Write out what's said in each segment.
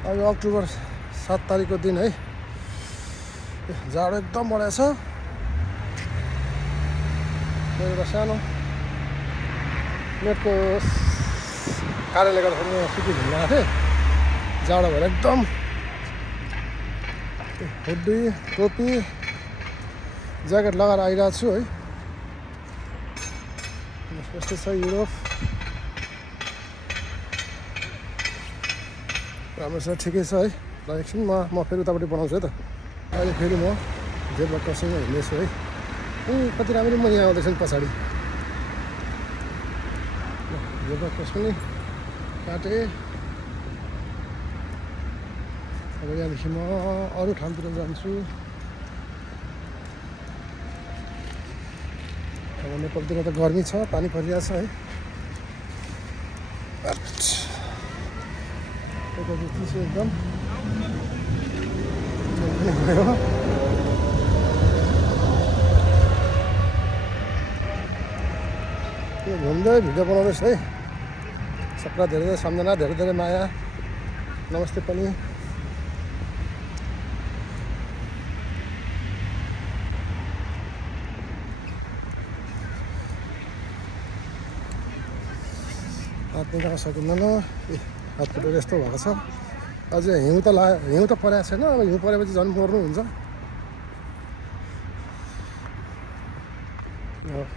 अब अक्टोबर 7 तारिकको दिन है। जाडो एकदम बढेको छ। एउटा सानो नेटको कारणले गर्दाखेरि म सुती घुम्न आएको थिएँ। जाडो भएर एकदम हुडी टोपी ज्याकेट लगाएर आइरहेको छु है। यस्तै छ युरोप। राम्रो छ, ठिकै छ है। ल एकछिन म फेरि उतापट्टि बनाउँछु है त। अहिले फेरि म जेब्रा क्रसिङमा हिँड्दैछु है। कति राम्ररी म यहाँ आउँदैछु नि पछाडि। जेब्रा क्रसिङ काटेँ। अब यहाँदेखि म अरू ठाउँतिर जान्छु। अब नेपालतिर त गर्मी छ, पानी परिरहेको छ है। यता चाहिँ चिसो एकदम गयो। यो घुम्दै भिडियो बनाउँदैछु है। सबलाई धेरै धेरै सम्झना, धेरै धेरै माया, नमस्ते पनि। हात निकाल्न सकिँदैन। हात खुट्टा यस्तो भएको छ। अझै हिउँ त परेको छैन। अब हिउँ परेपछि झन् मर्नु हुन्छ।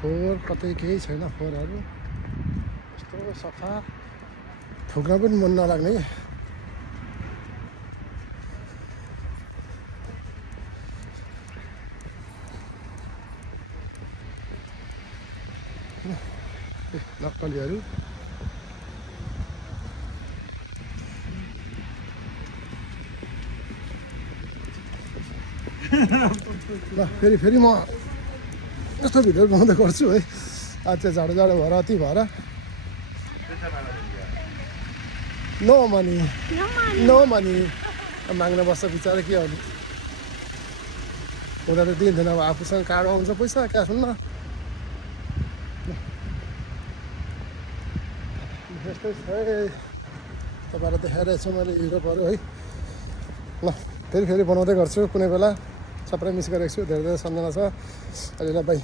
फोहोर कतै केही छैन। फोहोरहरू यस्तो सफा, थुक्न पनि मन नलाग्ने। नक्कलीहरू ल फेरि म यस्तो भिडियो बनाउँदै गर्छु है। आज चाहिँ जाडो भएर अति भएर नो मनी माग्न बस्छ बिचरा। के गर्नु, उनीहरू त दिँदैन। अब आफूसँग कार्ड आउँछ पैसा, क्यास हुन्न। यस्तै छ है। तपाईँलाई देखाइरहेको छु मैले युरोपहरू है। ल फेरि बनाउँदै गर्छु कुनै बेला। सबैलाई मिस गरेको छु। धेरै धेरै सम्झना छ। अहिले ल बाई।